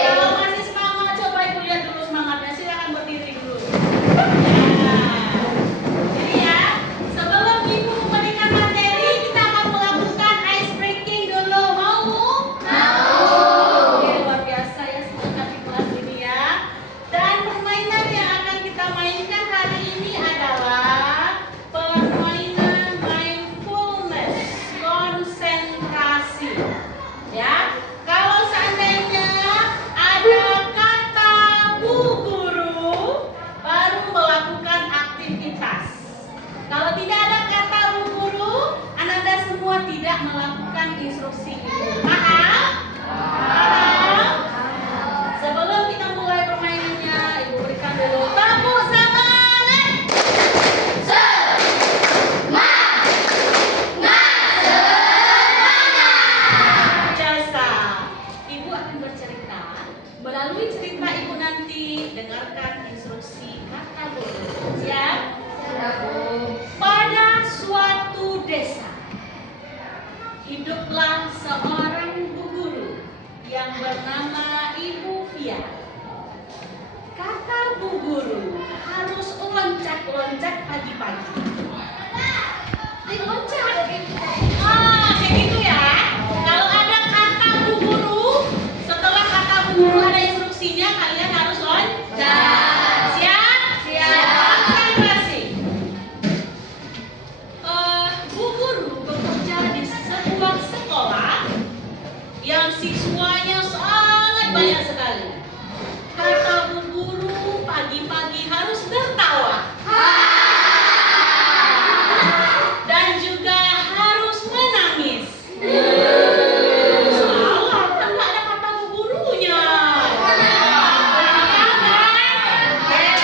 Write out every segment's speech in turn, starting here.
Kalau masih semangat, coba Ibu lihat dulu semangatnya. Silakan berdiri dulu. Jadi ya, sebelum Ibu memberikan materi, kita akan melakukan ice breaking dulu. Mau? Oke, luar biasa ya semangat di kelas ini ya. Dan permainan yang akan kita mainkan hari ini adalah permainan mindfulness, konsentrasi. Ya, kalau seandainya ada kata Bu Guru, baru melakukan aktivitas. Kalau tidak ada kata Bu Guru, Ananda semua tidak melakukan instruksi Ibu. Paham? Paham? Sebelum kita mulai permainannya, Ibu berikan dulu tepuk semangat. Biasa. Ibu akan bercerita. Melalui cerita Ibu nanti dengarkan instruksi kata Bu Guru. Siap? Pada suatu desa, hiduplah seorang Bu Guru yang bernama Ibu Fia. Kata Bu Guru harus loncat-loncat pagi-pagi. Loncat. Kayak gitu ya. Kalau ada kata Bu Guru, setelah kata Bu Guru ada instruksinya, kalian harus loncat. Siap? Siap. Konsentrasi. Bu Guru bekerja di sebuah sekolah yang siswanya sangat banyak sekali. Kata Bu Guru pagi-pagi harus tertawa dan juga harus menangis. Salah, kan nggak ada kata Bu Gurunya.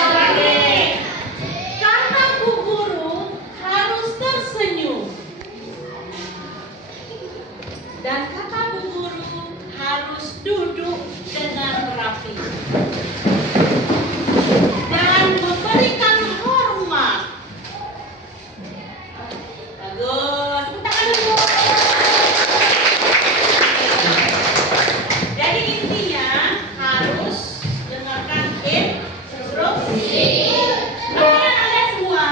Oke. Kata Bu Guru harus tersenyum. Dan kata Bu Guru harus duduk dengan rapi dan memberikan hormat. Bagus, tepuk tangan dulu. Jadi intinya harus dengarkan instruksi. Oke, Anda semua.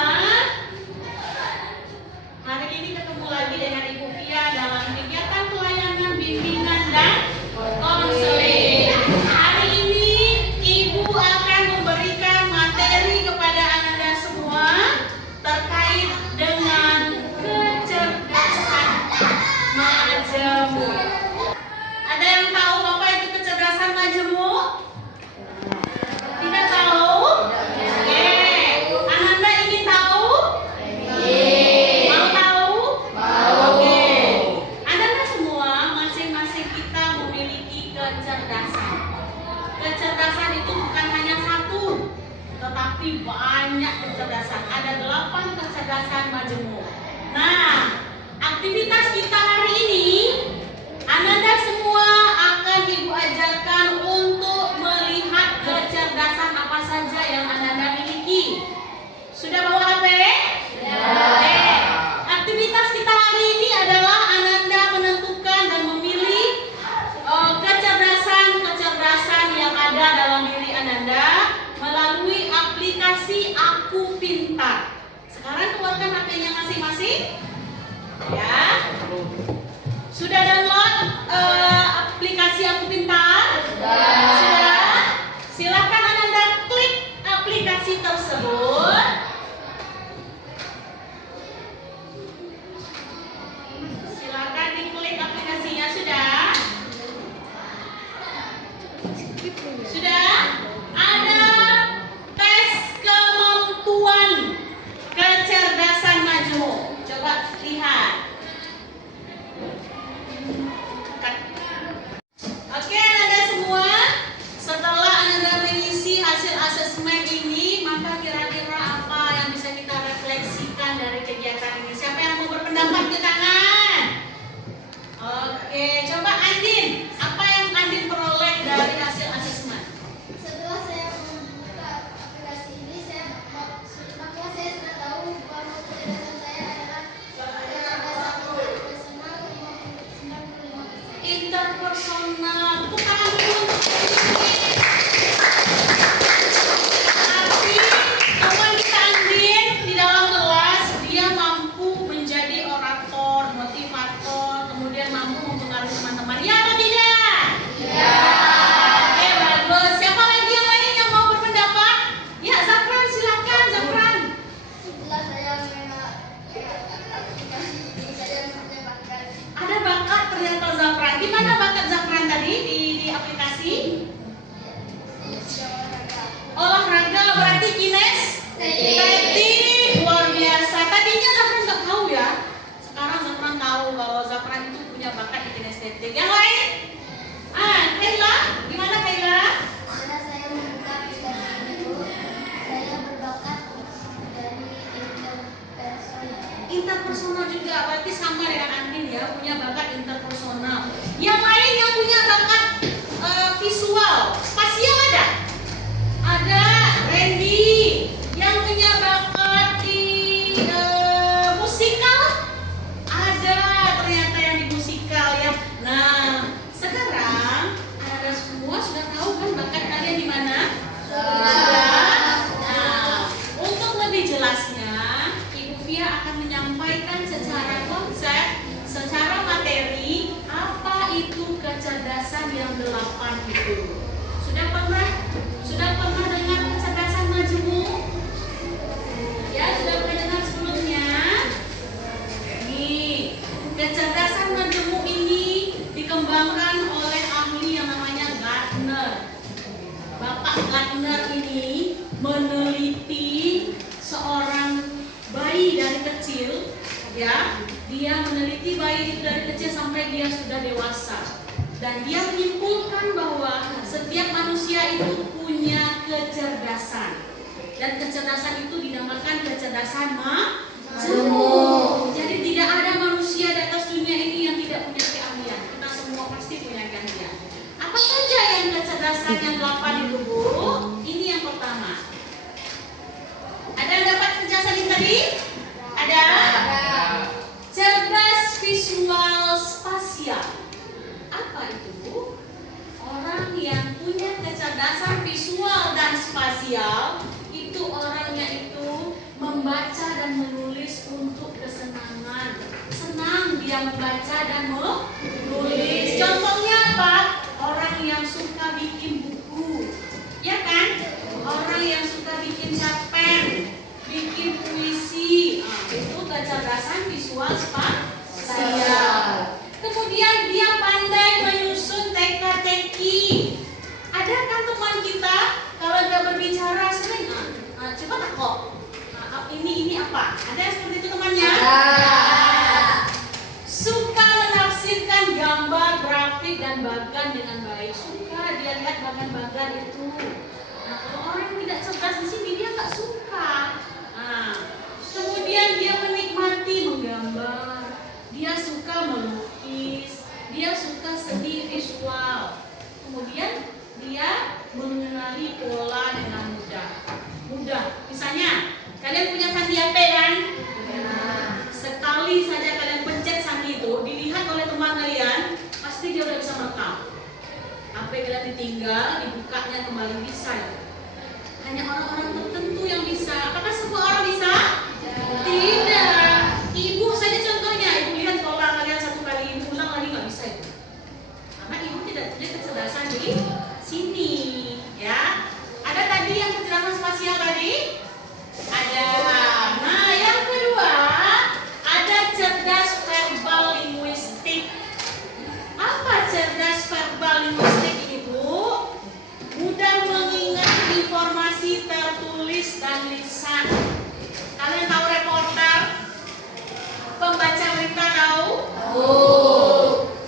Hari ini ketemu lagi dengan Ibu Fia dalam kegiatan pelayanan bimbingan dan konseling. Hari ini Ibu akan memberikan materi kepada Ananda semua terkait dengan kecerdasan majemuk. Ada yang tahu apa itu kecerdasan majemuk? Tidak tahu? Oke. Ananda ingin tahu? Mau tahu? Oke. Ananda semua masing-masing kita memiliki kecerdasan. Kecerdasan itu bukan hanya satu, tetapi banyak kecerdasan. Ada 8 kecerdasan majemuk. Nah, aktivitas kita hari ini, Ananda semua akan Ibu ajarkan untuk melihat kecerdasan apa saja yang Ananda miliki. Sudah bawa HP? Oke. Aktivitas kita hari ini adalah Ananda menentukan dan memilih kecerdasan yang ada dalam diri Ananda melalui aplikasi Aku Pintar. Sekarang keluarkan HP-nya masing-masing. Ya. Sudah download aplikasi Aku Pintar? Sudah. Silakan Ananda klik aplikasi tersebut. Silakan diklik aplikasinya. Sudah? Sudah? Ada tes kemampuan kecerdasan majemuk. Coba lihat. Oke, Ananda semua, setelah Ananda mengisi hasil asesmen ini, maka kira-kira apa yang bisa kita refleksikan dari kegiatan ini? Siapa yang mau berpendapat ke tangan? Oke, coba Andin, apa yang Andin peroleh dari hasil asesmen? Setelah saya membuka aplikasi ini, maka saya sudah tahu bahwa kecerdasan saya adalah kecerdasan Latner ini meneliti seorang bayi dari kecil, ya, dia meneliti bayi itu dari kecil sampai dia sudah dewasa, dan dia menyimpulkan bahwa setiap manusia itu punya kecerdasan, dan kecerdasan itu dinamakan kecerdasan majemuk. Jadi tidak ada manusia di atas dunia ini yang tidak punya keahlian. Kita semua pasti punya keahlian. Apa saja yang kecerdasan yang 8 itu, Bu? Ini yang pertama. Ada yang dapat penjelasan ini tadi? Ada? Cerdas visual spasial. Apa itu, Bu? Orang yang punya kecerdasan visual dan spasial itu orangnya itu membaca dan menulis untuk kesenangan. Senang dia membaca dan menulis. Contohnya apa? Orang yang suka bikin buku, ya kan? Orang yang suka bikin cerpen, bikin puisi, itu kecerdasan visual spasial. Kemudian dia pandai menyusun teka-teki. Ada kan teman kita kalau dia berbicara sering, coba kok, ini apa? Ada yang seperti itu temannya? Suka menafsirkan gambar, grafik dan bagan dengan baik. Suka dia lihat bagan-bagan itu. Nah, kalau orang yang tidak cerdas di sini dia nggak suka. Kemudian dia menikmati menggambar. Dia suka melukis. Dia suka seni visual. Kemudian dia mengenali pola dengan mudah. Misalnya, kalian punya sandi HP kan? Sekali saja kalian pencet sandi itu, dilihat oleh teman kalian, pasti dia udah bisa merekam. HP kalian ditinggal, dibukanya kembali bisa. Hanya orang-orang tertentu yang bisa. Apakah semua orang bisa? Tidak. Ibu saja contohnya, ibu lihat pola kalian satu kali, ibu ulang lagi nggak bisa itu. Karena ibu tidak punya kecerdasan di sini, ya. Ada tadi yang kecerdasan spasial tadi? Ada. Nah, yang kedua, ada cerdas verbal linguistik. Apa cerdas verbal linguistik ini, Bu? Mudah mengingat informasi tertulis dan lisan. Kalian tahu reporter? Pembaca berita tahu?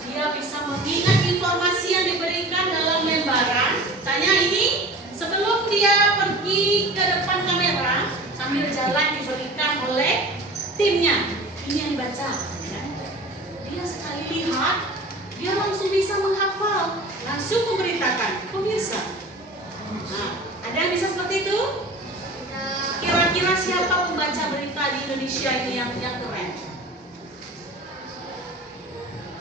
Dia bisa mengingat informasi yang diberikan dalam lembaran. Tanya ini, sebelum dia pergi ke depan kamera, sambil jalan diberikan oleh timnya. Ini yang dibaca. Dia sekali lihat, dia langsung bisa menghafal, langsung memberitakan. Pemirsa. Nah, ada yang bisa seperti itu? Kira-kira siapa pembaca berita di Indonesia ini yang keren?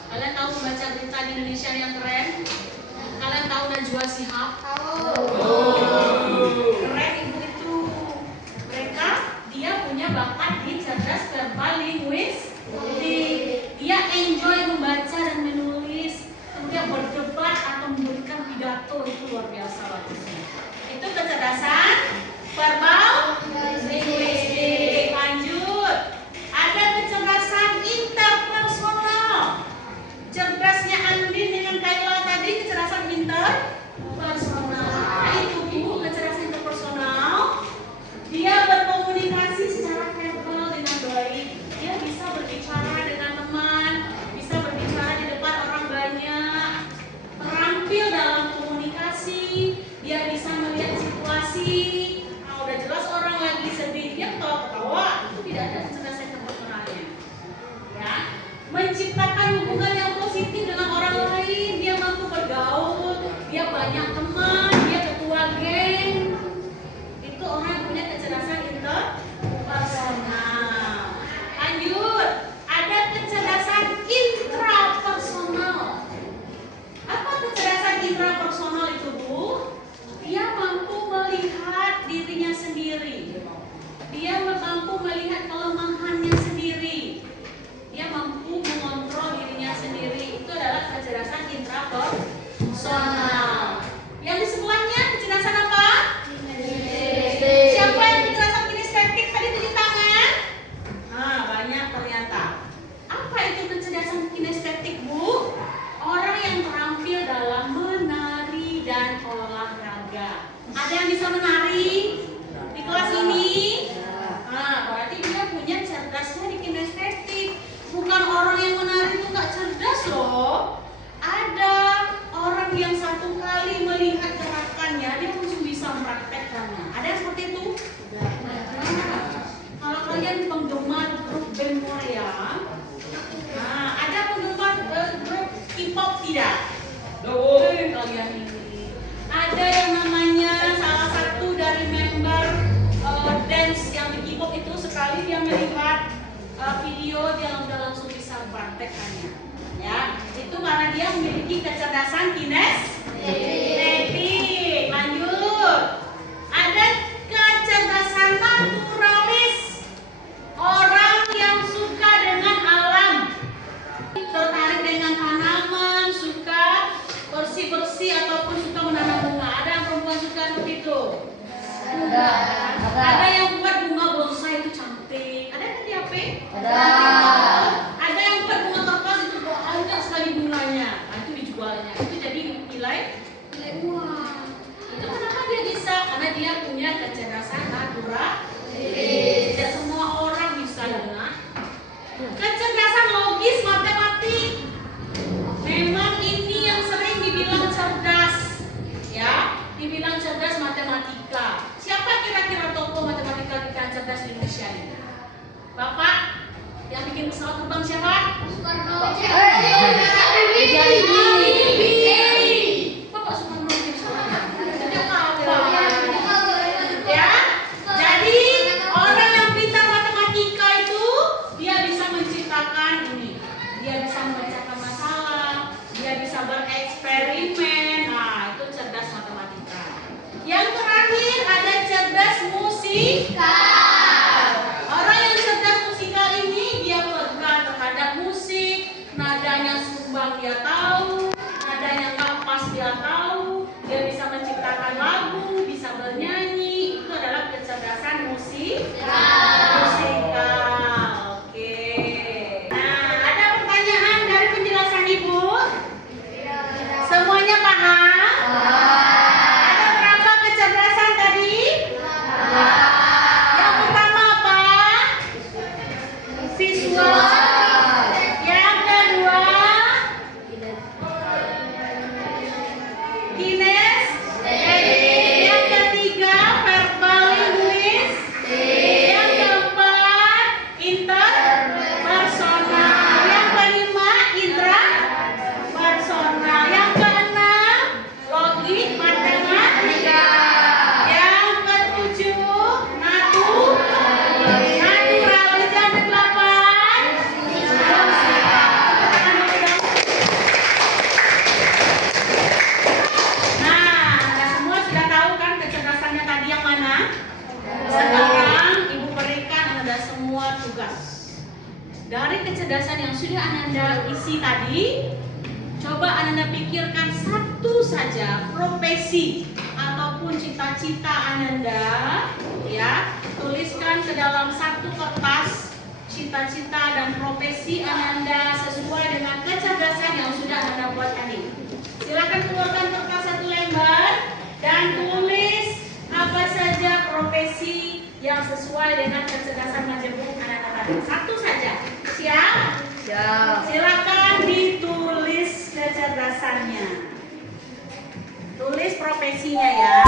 Kalian tahu pembaca berita di Indonesia yang keren? Kalian tahu Najwa Shihab? Keren ibu itu. Mereka, dia punya bakat di cerdas verbal linguistik. Dia enjoy membaca dan menulis, kemudian berdebat atau memberikan pidato, itu luar biasa bagusnya. Itu kecerdasan verbal linguistik. Lanjut, ada kecerdasan interpersonal. Cerdasnya Andin dengan Kayla tadi kecerdasan interpersonal. Itu Bu, kecerdasan interpersonal. Dia berkomunikasi secara verbal dengan baik. Dia bisa berbicara dengan teman, bisa berbicara di depan orang banyak, terampil dalam komunikasi. Dia bisa melihat situasi. Nah, udah jelas orang lagi sedih, dia ketawa-ketawa. Itu tidak ada kecerdasan interpersonalnya. Ya, menciptakan hubungan yang positif dengan orang lain. Dia mampu bergaul, dia banyak teman, dia ketua geng. Itu orang yang punya kecerdasan interpersonal. Lanjut, ada kecerdasan intrapersonal. Apa kecerdasan intrapersonal itu, Bu? Dia mampu melihat dirinya sendiri. Dia mampu melihat kelemahannya sendiri. Dia mampu mengontrol dirinya sendiri. Itu adalah kecerdasan intrapersonal. yang bisa menari di kelas ini? Nah, berarti dia punya cerdasnya di kinestetik. Bukan orang yang menari itu nggak cerdas loh. Ada orang yang satu kali melihat gerakannya dia langsung bisa mempraktekkannya. Ada yang seperti itu? Kalau kalian penggemar grup band Korea, nah ada penggemar grup K-pop tidak? Kalian ini. Ada yang namanya salah satu dari member dance yang di K-pop itu sekali dia melihat video dia udah langsung bisa mempraktekkannya. Ya, itu karena dia memiliki kecerdasan kinestetik. Lanjut. Ada kecerdasan naturalis. Orang yang suka dengan alam, tertarik dengan tanaman, suka bersih-bersih ataupun suka menanam bunga. Ada yang perempuan suka seperti itu? Ada yang buat bunga bonsai itu cantik. Ada yang di HP? Ada yang buat bunga kertas itu banyak sekali bunganya. Nah, itu dijualnya. Itu jadi nilai uang. Itu kenapa dia bisa? Karena dia punya kecerdasan naturalis. Tidak semua orang bisa dengan kecerdasan logis matematik. Memang ini yang sering dibilang cerdas, ya, dibilang cerdas matematika. Siapa kira-kira tokoh matematika kita cerdas di Indonesia ini? Bapak yang bikin pesawat terbang siapa? Soekarno. Bapak Soekarno bikin pesawat terbang. Ya, jadi orang yang pintar matematika itu dia bisa menciptakan ini, dia bisa memecahkan masalah, dia bisa bereksperimen. Nah, itu cerdas matematika. Yang terakhir ada cerdas musikal. Orang yang cerdas musikal ini dia peka terhadap musik, nadanya sumbang dia tahu, nadanya nggak pas dia tahu, dia bisa menciptakan lagu, bisa bernyanyi. Itu adalah kecerdasan musikal. Oke. Nah, ada pertanyaan dari penjelasan Ibu? Semuanya paham? Ada berapa kecerdasan tadi? Yang pertama apa? Visual. Yang kedua? Kinestetik. Yang ketiga verbal linguis. Yang keempat interpersonal. Yang kelima intrapersonal. Yang keenam logik matematika. Yang ketujuh naturalis. Yang kedelapan nah, Anda semua sudah tahu kan kecerdasannya tadi yang mana? Sekarang Ibu berikan Anda semua tugas. Dari kecerdasan yang sudah Anda isi tadi, coba Anda pikirkan satu saja profesi ataupun cita-cita Anda, ya. Tuliskan ke dalam satu kertas cita-cita dan profesi Anda sesuai dengan kecerdasan yang sudah Anda buat tadi. Silakan keluarkan kertas satu lembar dan tulis apa saja profesi yang sesuai dengan kecerdasan majemuk Anda tadi. Satu saja. Siap? Silakan ditulis kecerdasannya. Tulis profesinya ya.